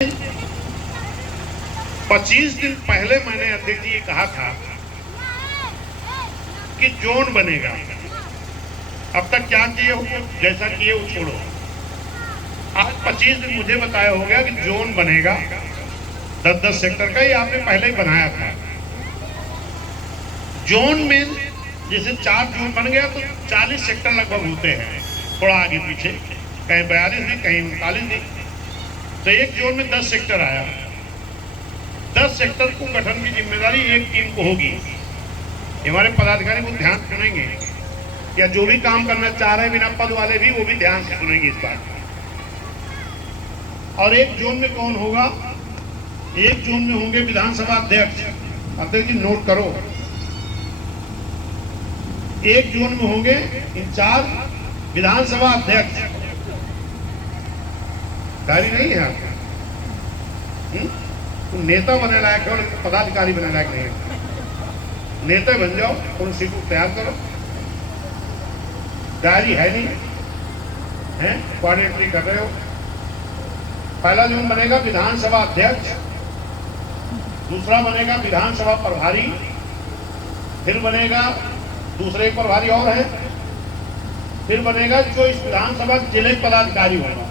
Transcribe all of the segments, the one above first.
25 दिन पहले मैंने अध्यक्ष जी कहा था कि जोन बनेगा। अब तक क्या किए हो, जैसा किए वो छोड़ो। आज 25 दिन मुझे बताया हो गया कि जोन बनेगा 10-10 सेक्टर का। ये आपने पहले ही बनाया था। जोन में जैसे 4 जोन बन गया तो 40 सेक्टर लगभग होते हैं, थोड़ा आगे पीछे, कहीं 42 नहीं, कहीं 39 नहीं। तो एक जोन में 10 सेक्टर आया। 10 सेक्टर को गठन की जिम्मेदारी एक टीम को होगी। हमारे पदाधिकारी को ध्यान सुनेंगे, या जो भी काम करना चाह रहे हैं बिना पद वाले भी, वो भी ध्यान से सुनेंगे इस बात को। और एक जोन में कौन होगा? एक जोन में होंगे विधानसभा अध्यक्ष। अध्यक्ष जी नोट करो, एक जोन में होंगे इंचार्ज विधानसभा अध्यक्ष। गाड़ी नहीं है आपका? तो नेता बनने लायक है और पदाधिकारी बनने लायक नहीं है। नेता बन जाओ, उन सीट को तैयार करो। गाड़ी है नहीं है, कोऑर्डिनेटरी कर रहे हो। पहला जोन बनेगा विधानसभा अध्यक्ष, दूसरा बनेगा विधानसभा प्रभारी, फिर बनेगा दूसरे प्रभारी और है, फिर बनेगा जो इस विधानसभा जिले पदाधिकारी होगा।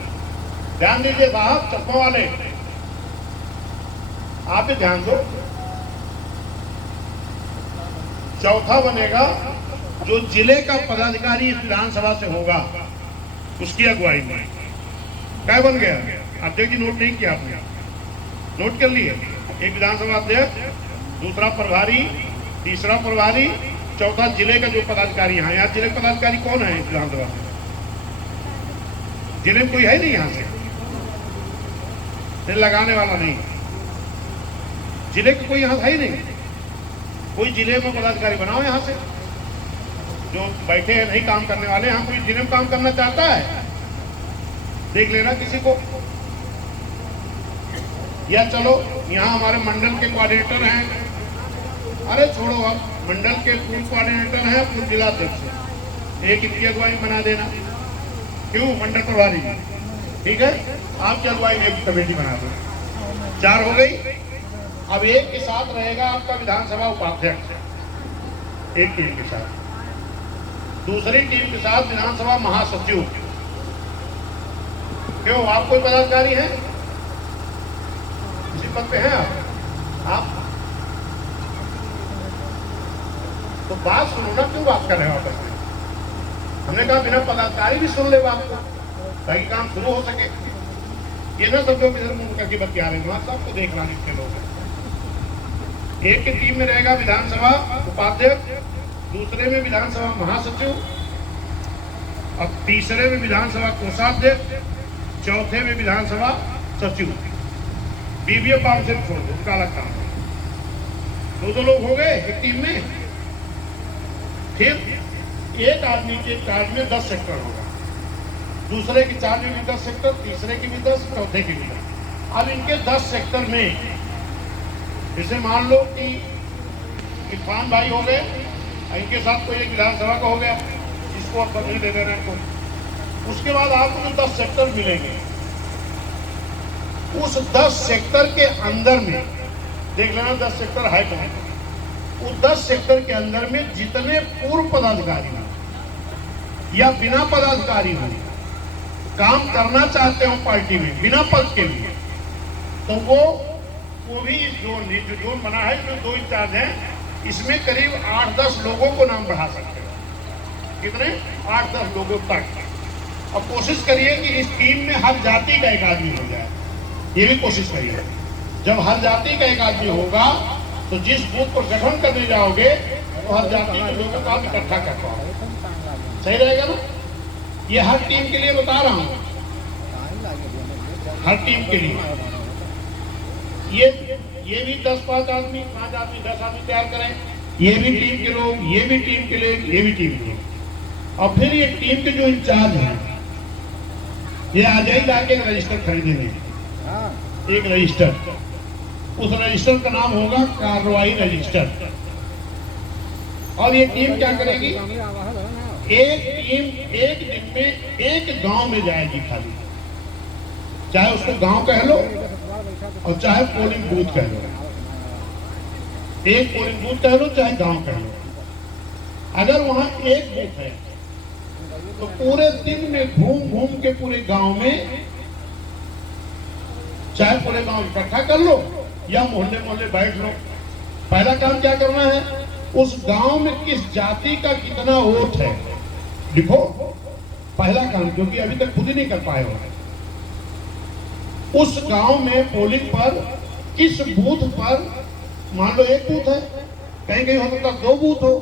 ध्यान दीजिए साहब, चश्मों वाले, आप भी ध्यान दो। चौथा बनेगा जो जिले का पदाधिकारी इस विधानसभा से होगा, उसकी अगुवाई में। क्या बन गया? अध्यक्ष जी नोट नहीं किया आपने? नोट कर लिए? एक विधानसभा अध्यक्ष, दूसरा प्रभारी, तीसरा प्रभारी, चौथा जिले का जो पदाधिकारी। यहाँ जिले पदाधिकारी कौन है इस विधानसभा से? जिले में कोई है नहीं यहाँ से, लगाने वाला नहीं। जिले का कोई यहाँ है ही नहीं। कोई जिले में पदाधिकारी बनाओ यहाँ से। जो बैठे हैं नहीं काम करने वाले, यहाँ कोई जिले में काम करना चाहता है? देख लेना किसी को। या चलो यहाँ हमारे मंडल के कोऑर्डिनेटर हैं, अरे छोड़ो, अब मंडल के पूर्व कोऑर्डिनेटर हैं, पूर्व जिलाध्यक्ष, एक इनकी अगुवाई बना देना। क्यों? मंडल प्रभारी, ठीक है, आपकी अगुवाई में एक कमेटी बना दो। 4 हो गई। अब एक के साथ रहेगा आपका विधानसभा उपाध्यक्ष, एक टीम के साथ। दूसरी टीम के साथ विधानसभा महासचिव। क्यों? आप कोई पदाधिकारी हैं? इसी पद पे हैं आप? तो बात सुनो ना, क्यों बात कर रहे हो आपस में? हमने कहा बिना पदाधिकारी भी सुन ले बात को, ताकि काम शुरू हो सके। ये ना समझो कि मुंह की बतिया रहे हैं, सबको देखना जितने लोग हैं। एक की टीम में रहेगा विधानसभा उपाध्यक्ष, दूसरे में विधानसभा महासचिव, और तीसरे में विधानसभा कोषाध्यक्ष, चौथे में विधानसभा सचिव। बीबीए पाम से छोड़ दो, उसका अलग काम है। 2 लोग हो गए एक टीम में। फिर एक आदमी के चार्ज में 10 सेक्टर होगा, दूसरे के चार्ज में भी 10 सेक्टर, तीसरे की भी 10, चौथे की भी 10। अब इनके 10 सेक्टर में जैसे मान लो कि इरफान भाई हो गए, इनके साथ कोई एक विधानसभा का हो गया, इसको आप बदली दे देना इनको। उसके बाद आपको जो 10 सेक्टर मिलेंगे, उस 10 सेक्टर के अंदर में देख लेना 10 सेक्टर है कहाँ। उस 10 सेक्टर के अंदर में जितने पूर्व पदाधिकारी हो या बिना पदाधिकारी हो, काम करना चाहते हो पार्टी में बिना पद के लिए, तो वो भी इस जोन, जो जोन बना है, इसमें 2 इंचार्ज हैं, इसमें करीब 8-10 लोगों को नाम बढ़ा सकते हो। कितने? 8-10 लोगों तक। अब कोशिश करिए कि इस टीम में हर जाति का एक आदमी हो जाए, ये भी कोशिश करिए। जब हर जाति का एक आदमी होगा तो जिस बूथ पर गठन करने जाओगे तो हर जाति के लोगों को आप इकट्ठा कर पाओगे। सही रहेगा ना? ये हर टीम के लिए बता रहा हूँ, हर टीम के लिए। ये भी 10-5 आदमी, 5 आदमी, 10 आदमी तैयार करें। ये भी टीम के लोग, ये भी टीम के लिए, ये भी टीम के। और फिर ये टीम के जो इंचार्ज हैं, ये आ जाए जाके एक रजिस्टर खरीदेंगे, एक रजिस्टर। उस रजिस्टर का नाम होगा कार्रवाई रजिस्टर। और ये टीम क्या करेगी? एक टीम एक दिन में एक गांव में जाएगी खाली, चाहे उसको गांव कह लो और चाहे पोलिंग बूथ कह लो, एक पोलिंग बूथ कह लो चाहे गांव कह लो, अगर वहां एक बूथ है तो पूरे दिन में घूम घूम के पूरे गांव में, चाहे पूरे गांव इकट्ठा कर लो या मोहल्ले मोहल्ले बैठ लो, पहला काम क्या करना है, उस गांव में किस जाति का कितना वोट है लिखो, पहला काम, क्योंकि अभी तक खुद ही नहीं कर पाए हो। उस गांव में पोलिंग पर किस बूथ पर, मान लो एक बूथ है, कहीं कहीं हो सकता 2 बूथ हो,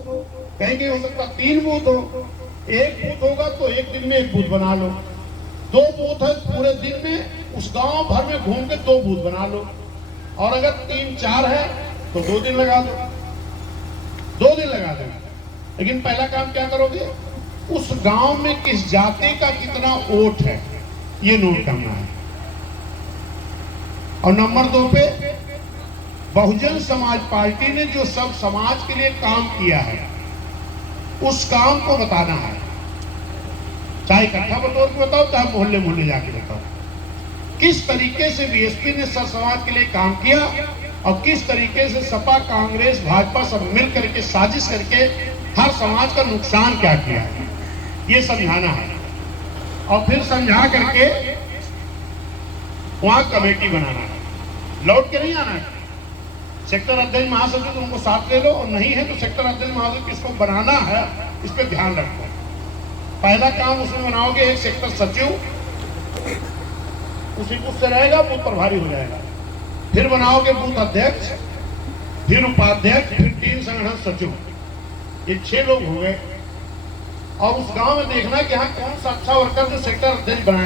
कहीं कहीं हो सकता 3 बूथ हो, एक बूथ होगा तो एक दिन में एक बूथ बना लो, 2 बूथ है पूरे दिन में उस गांव भर में घूम के 2 बूथ बना लो, और अगर 3-4 है तो 2 दिन लगा दो, 2 दिन लगा दो। लेकिन पहला काम क्या करोगे, उस गांव में किस जाति का कितना वोट है ये नोट करना है। और नंबर 2 पे बहुजन समाज पार्टी ने जो सब समाज के लिए काम किया है उस काम को बताना है, चाहे इकट्ठा बतौर के बताओ चाहे मोहल्ले मोहल्ले जाके बताओ, किस तरीके से बीएसपी ने सब समाज के लिए काम किया और किस तरीके से सपा कांग्रेस भाजपा सब मिल करके साजिश करके हर समाज का नुकसान क्या किया है ये समझाना है। और फिर समझा करके वहां कमेटी बनाना है, लौट के नहीं आना है। सेक्टर अध्यक्ष महासचिव तो उनको साथ ले लो, और नहीं है तो सेक्टर अध्यक्ष महासचिव किसको बनाना है इस पर ध्यान रखो। पहला काम उसमें बनाओगे एक सेक्टर सचिव, उसी बूथ से रहेगा, बूथ प्रभारी हो जाएगा, फिर बनाओगे बूथ अध्यक्ष, फिर उपाध्यक्ष, फिर 3 संगठन सचिव, ये 6 लोग हो गए। और उस गांव में देखना कि हाँ कौन सा अच्छा वर्कर जो सेक्टर अध्यक्ष बनाए।